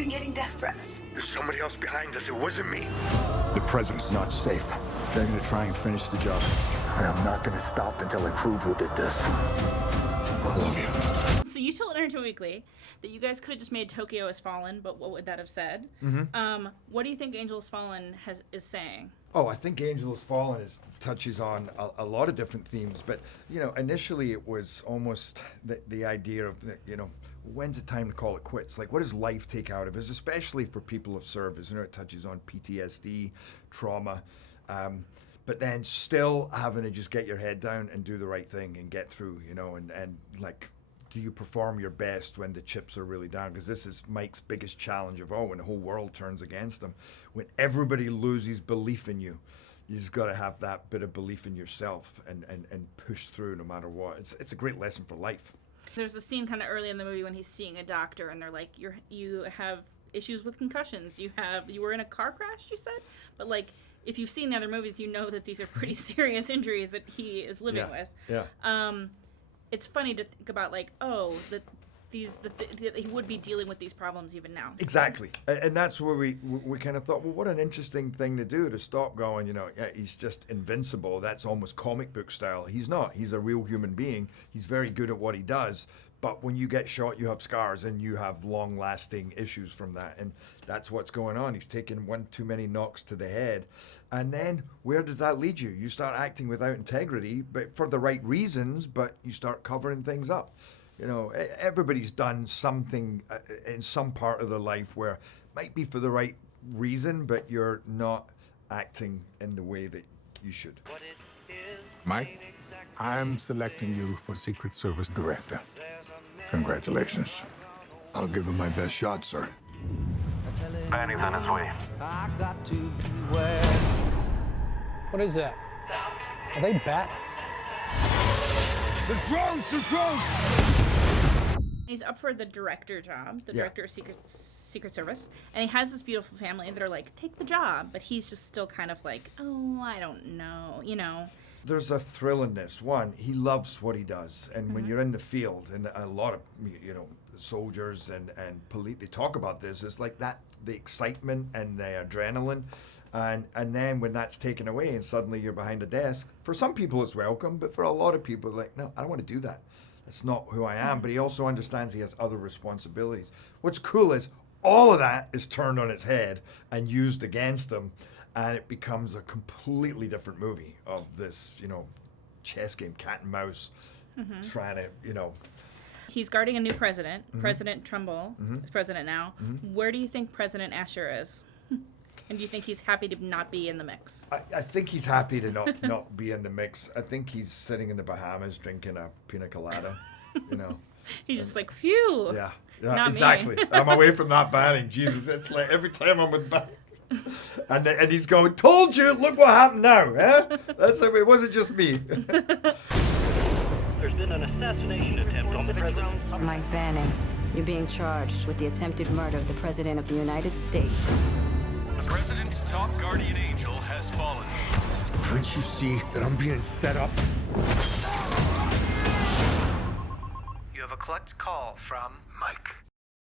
been getting death threats. There's somebody else behind us. It wasn't me. The president's not safe. They're gonna try and finish the job. And I'm not gonna stop until I prove who did this. I love you. So you told Entertainment Weekly that you guys could have just made Tokyo Has Fallen, but what would that have said? What do you think Angel Has Fallen is saying? Oh, I think Angel Has Fallen touches on a lot of different themes, but, initially it was almost the idea of, when's it time to call it quits? Like, what does life take out of us, especially for people of service? It touches on PTSD, trauma, but then still having to just get your head down and do the right thing and get through, and do you perform your best when the chips are really down? Because this is Mike's biggest challenge of all, when the whole world turns against him. When everybody loses belief in you, you just got to have that bit of belief in yourself and push through no matter what. It's a great lesson for life. There's a scene kind of early in the movie when he's seeing a doctor, and they're like, you have issues with concussions. You were in a car crash, you said? But, if you've seen the other movies, you know that these are pretty serious injuries that he is living with. Yeah. It's funny to think about, that he would be dealing with these problems even now. Exactly, and that's where we kind of thought, well, what an interesting thing to do, to stop going, he's just invincible. That's almost comic book style. He's not. He's a real human being. He's very good at what he does. But when you get shot, you have scars and you have long-lasting issues from that. And that's what's going on. He's taken one too many knocks to the head. And then where does that lead you? You start acting without integrity, but for the right reasons, but you start covering things up. Everybody's done something in some part of their life where it might be for the right reason, but you're not acting in the way that you should. Mike, I'm selecting you for Secret Service Director. Congratulations. I'll give him my best shot, sir. Banny's on his way. What is that? Are they bats? The drones! He's up for the director job, the director of Secret Service, and he has this beautiful family that are like, take the job, but he's just still kind of like, oh, I don't know, There's a thrill in this. One, he loves what he does, and when you're in the field, and a lot of soldiers and police, they talk about this. It's like that, the excitement and the adrenaline, and then when that's taken away, and suddenly you're behind a desk. For some people, it's welcome, but for a lot of people, like, no, I don't want to do that. That's not who I am. But he also understands he has other responsibilities. What's cool is all of that is turned on its head and used against him. And it becomes a completely different movie of this, chess game, cat and mouse, trying to, He's guarding a new president. President Trumbull is president now. Where do you think President Asher is? And do you think he's happy to not be in the mix? I think he's happy to not be in the mix. I think he's sitting in the Bahamas drinking a pina colada, He's just like, phew. Yeah, not exactly. Me. I'm away from that banning. Jesus, it's like every time I'm with Banning. And he's going, told you, look what happened now, eh? It wasn't just me. There's been an assassination attempt on the president. Mike Banning, you're being charged with the attempted murder of the President of the United States. The president's top guardian angel has fallen. Can't you see that I'm being set up? You have a collect call from Mike.